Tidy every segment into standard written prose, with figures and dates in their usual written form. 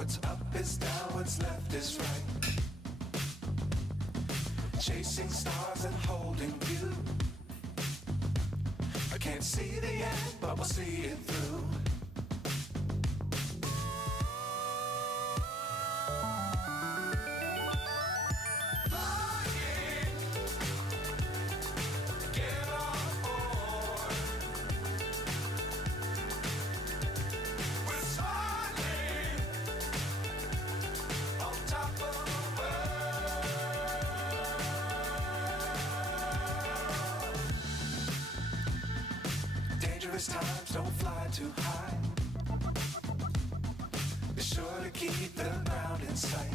What's up is down, what's left is right. Chasing stars and holding you. I can't see the end, but we'll see it through. Times don't fly too high. Be sure to keep the ground in sight.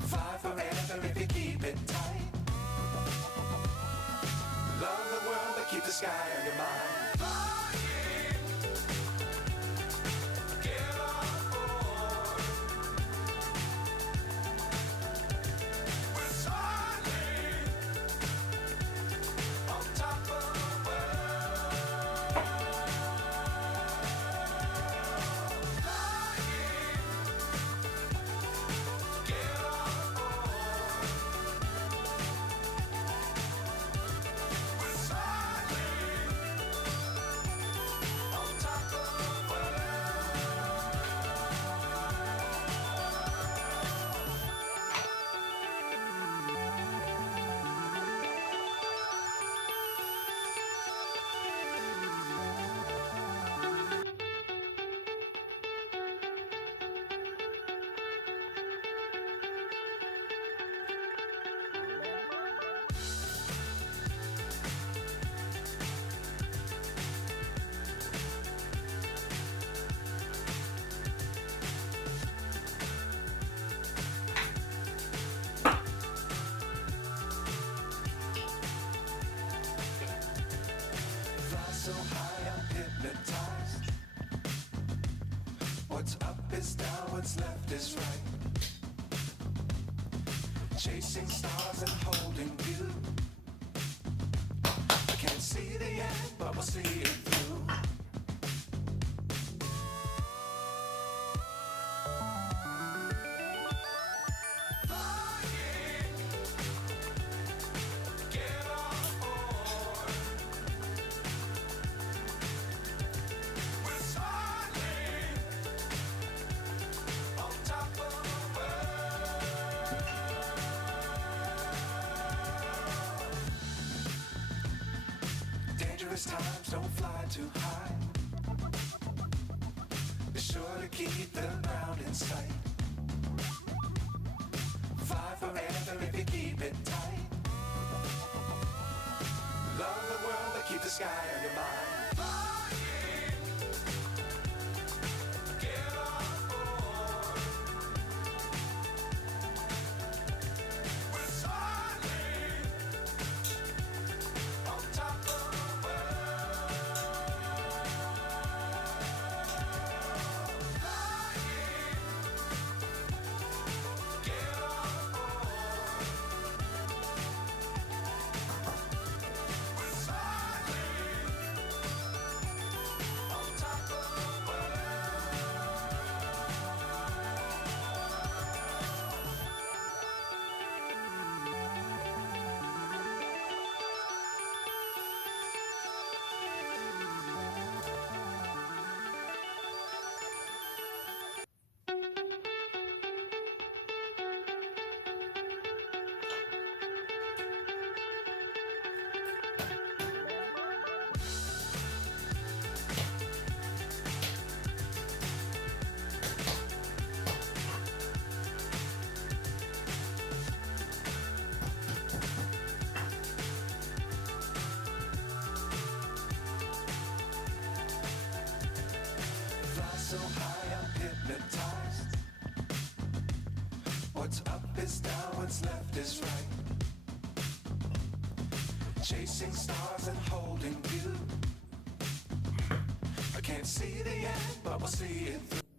Fly forever if you keep it tight. Love the world but keep the sky on your mind. So high I'm hypnotized. What's up is down, what's left is right. Chasing stars and holding you. I can't see the end, but we'll see it through. Times don't fly too high. Be sure to keep the ground in sight. Fly forever if you keep it tight. Love the world but keep the sky on your mind. So high I'm hypnotized. What's up is down, what's left is right. Chasing stars and holding you. I can't see the end, but we'll see it through.